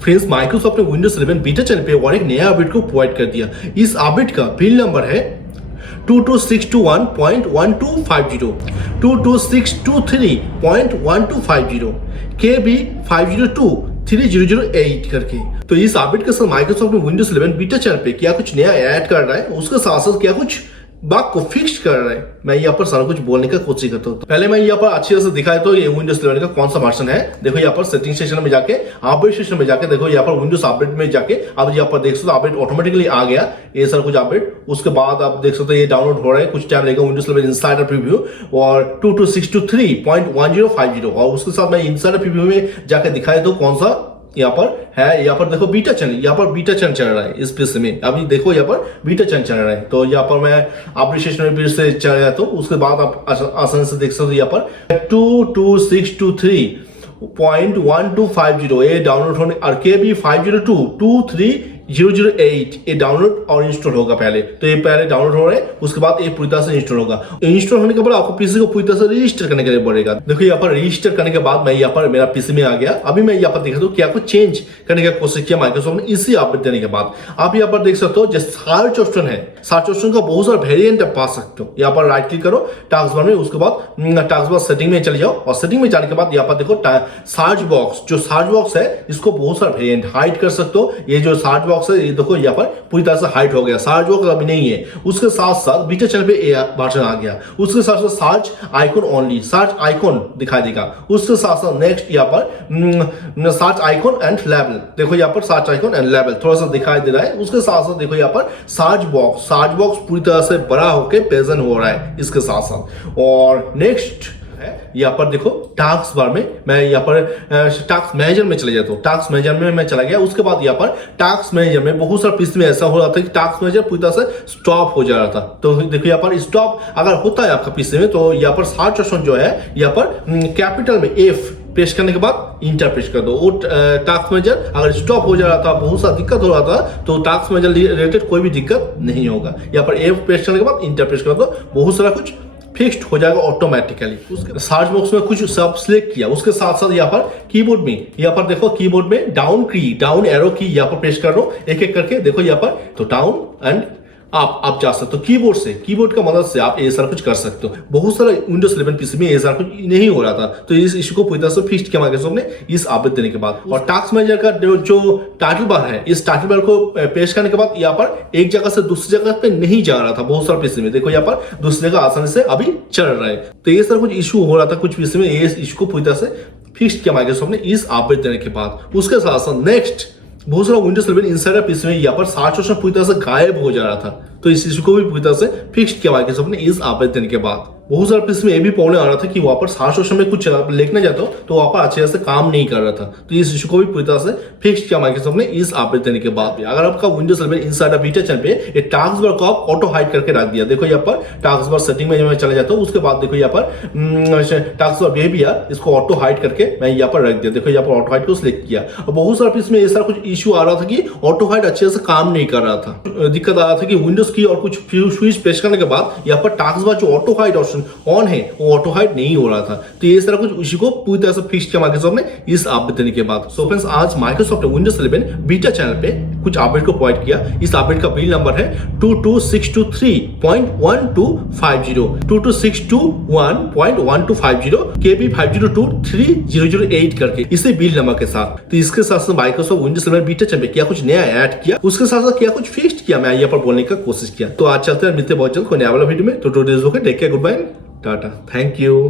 Friends, Microsoft ने Windows 11 beta channel पे और एक नया अपडेट को प्रोवाइड कर दिया। इस अपडेट का बिल नंबर है 22621.1250, 22623.1250, KB 5023008 करके। तो इस अपडेट के साथ माइक्रोसॉफ्ट ने विंडोज 11 बीटा चैनल पे क्या कुछ नया ऐड कर रहा है, उसके साथ साथ क्या कुछ बग को फिक्स कर रहा है, मैं यहाँ पर सारा कुछ बोलने का कोशिश करता हूँ। पहले मैं यहाँ पर अच्छी तरह से दिखाया तो ये विंडोज 11 का कौन सा वर्जन है। देखो यहाँ पर सेटिंग सेक्शन में जाके, अपडेट सेक्शन में जाके देखो, यहाँ पर विंडोज अपडेट में जाके अब यहाँ पर देख सकते हो अपडेट ऑटोमेटिकली आ गया, ये सारा कुछ अपडेट। उसके बाद आप देख सकते हो ये डाउनलोड हो रहा है, कुछ टाइम लगेगा। विंडोज 11 इनसाइडर प्रीव्यू और 22623.1050, और उसके साथ मैं इनसाइडर प्रीव्यू में जाके दिखाया तो कौन सा यहाँ पर है। यहाँ पर देखो बीटा चैनल, यहाँ पर बीटा चैनल चल रहा है इस पीसी में। अभी देखो यहाँ पर बीटा चैनल चल रहा है, तो यहाँ पर मैं एप्लीकेशन में फिर से चला जाता हूँ। उसके बाद आप आसानी से देख सकते हो यहाँ पर 22623.1250 ये डाउनलोड होने, और KB 5022308 ये डाउनलोड और इंस्टॉल होगा पहले। तो ये पहले डाउनलोड हो रहा है, उसके बाद ये पूरी तरह से इंस्टॉल होगा। इंस्टॉल होने के बाद आपको पीसी को पूरी तरह से रजिस्टर करने के लिए पड़ेगा। देखो यहाँ पर रजिस्टर करने के बाद मैं यहाँ पर मेरा पीसी में आ गया। अभी मैं यहाँ पर देख सकता हूँ क्या कुछ चेंज करने का कोशिश किया माइक्रोसॉफ्ट ने इसी अपडेट देने के बाद। आप यहाँ पर देख सकते हो जो सर्च ऑप्शन है, सर्च ऑप्शन का बहुत सारा वेरिएंट आप पा सकते हो। यहाँ पर राइट क्लिक करो टास्क बार में, उसके बाद टास्क बार सेटिंग में चले जाओ, और सेटिंग में जाने के बाद यहाँ पर देखो सर्च बॉक्स, जो सर्च बॉक्स है इसको बहुत सारा वेरिएंट हाइड कर सकते हो। ये जो सर्च बॉक्स है ये देखो यहाँ पर पूरी तरह से हाइड हो गया, सर्च बॉक्स अभी नहीं है। उसके साथ साथ बीटा चैनल पे वर्जन आ गया। उसके साथ साथ search icon only, search icon दिखाई देगा। उसके साथ साथ नेक्स्ट यहाँ पर सर्च आइकन एंड लेबल, देखो यहाँ पर सर्च आइकन एंड लेबल थोड़ा सा दिखाई दे रहा है। उसके साथ साथ देखो यहाँ पर सर्च बॉक्स पूरी तरह से बड़ा होकर प्रेजेंट हो रहा है इसके साथ साथ। और नेक्स्ट यहाँ पर देखो टास्क बार में, मैं यहाँ पर टास्क मैनेजर में चले जाता हूँ। टास्क मैनेजर में मैं चला गया। उसके बाद यहाँ पर टास्क मैनेजर में बहुत सारा पीसी में ऐसा हो रहा था कि टास्क मैनेजर पूरी तरह से स्टॉप हो जा रहा था। तो देखो यहाँ पर स्टॉप अगर होता है आपका पीसी में, तो यहाँ पर सर्च ऑप्शन जो है यहाँ पर कैपिटल में F प्रेस करने के बाद इंटर प्रेस कर दो। वो टास्क मैनेजर अगर स्टॉप हो जा रहा था, बहुत सा दिक्कत हो रहा था, तो टास्क मैनेजर रिलेटेड कोई भी दिक्कत नहीं होगा। यहाँ पर F प्रेस करने के बाद इंटर प्रेस कर दो, बहुत सारा कुछ फिक्स्ड हो जाएगा ऑटोमेटिकली। उसके सर्च बॉक्स में कुछ सब सिलेक्ट किया, उसके साथ साथ यहाँ पर कीबोर्ड में, यहाँ पर देखो कीबोर्ड में डाउन एरो की यहाँ पर प्रेस कर दो एक एक करके। देखो यहाँ पर तो डाउन एंड आप जा सकते हो कीबोर्ड से, कीबोर्ड का मदद से आप ये सारा कुछ कर सकते हो। बहुत सारा विंडोज 11 पीसी में ये सारा कुछ नहीं हो रहा था, तो इस इशू को पूरी तरह से फिक्स किया माइक्रोसॉफ्ट ने इस अपडेट देने के बाद। और टास्क मैनेजर का जो टाइटल बार है, इस टाइटल बार को प्रेस करने के बाद यहाँ पर एक जगह से दूसरी जगह पे नहीं जा रहा था बहुत सारा पीसी में। देखो यहाँ पर दूसरी जगह आसानी से अभी चल रहा है। तो ये सारा कुछ इशू हो रहा था कुछ पीसी में, ये इशू को पूरी तरह से फिक्स किया माइक्रोसॉफ्ट ने इस अपडेट देने के बाद। उसके साथ साथ नेक्स्ट बहुत सारा विंडोज 11 इनसाइडर पीसी में यहाँ पर सर्च ऑप्शन पूरी तरह से गायब हो जा रहा था, तो इस इशू को भी पूरी तरह से फिक्स किया माइक्रोसॉफ्ट ने इस अपडेट देने के बाद। बहुत सारे पीसी में ये भी प्रॉब्लम आ रहा था कि वहां पर सर्च ऑप्शन में कुछ लिखना चाहता हो तो वहां पर अच्छे तरह से काम नहीं कर रहा था, तो इस इशू को भी पूरी तरह से फिक्स किया माइक्रोसॉफ्ट ने इस अपडेट देने के बाद। अगर आपका विंडोज 11 इनसाइडर बीटा चैनल पे ये टास्क बार को आप ऑटो हाइड करके रख दिया, देखो यहाँ पर टास्क बार सेटिंग में मैं चला जाता हूँ। उसके बाद देखो यहाँ पर टास्क बार बिहेवियर, इसको ऑटो हाइड करके मैं यहाँ पर रख दिया। देखो यहाँ पर ऑटो हाइड को सिलेक्ट किया। और बहुत सारे पीसी में ऐसा कुछ इशू आ रहा था कि ऑटो हाइड अच्छे से काम नहीं कर रहा था, दिक्कत आ रहा था कि विंडोज की और कुछ स्विच प्रेस करने के बाद यहाँ पर टास्क बार जो ऑटो हाइड ऑप्शन ऑन है वो ऑटो हाइड नहीं हो रहा था। तो ये सारा कुछ इशू को पूरी तरह से फिक्स किया माइक्रोसॉफ्ट ने इस अपडेट देने के बाद। सो फ्रेंड्स, आज माइक्रोसॉफ्ट ने विंडोज 11 बीटा चैनल पे कुछ अपडेट को प्रोवाइड किया। इस अपडेट का बिल नंबर है 22623.1250, 22621.1250, KB 5023008 करके इसे बिल नंबर के साथ। तो इसके साथ साथ माइक्रोसॉफ्ट विंडोज 11 बीटा चैनल पे क्या कुछ नया ऐड किया, उसके साथ साथ क्या कुछ फिक्स किया, मैं यहाँ पर बोलने का कोशिश किया। तो आज चलते हैं, मिलते हैं बहुत जल्द कोई नया वाला वीडियो में। तो today's okay, take care, good bye, tata, thank you.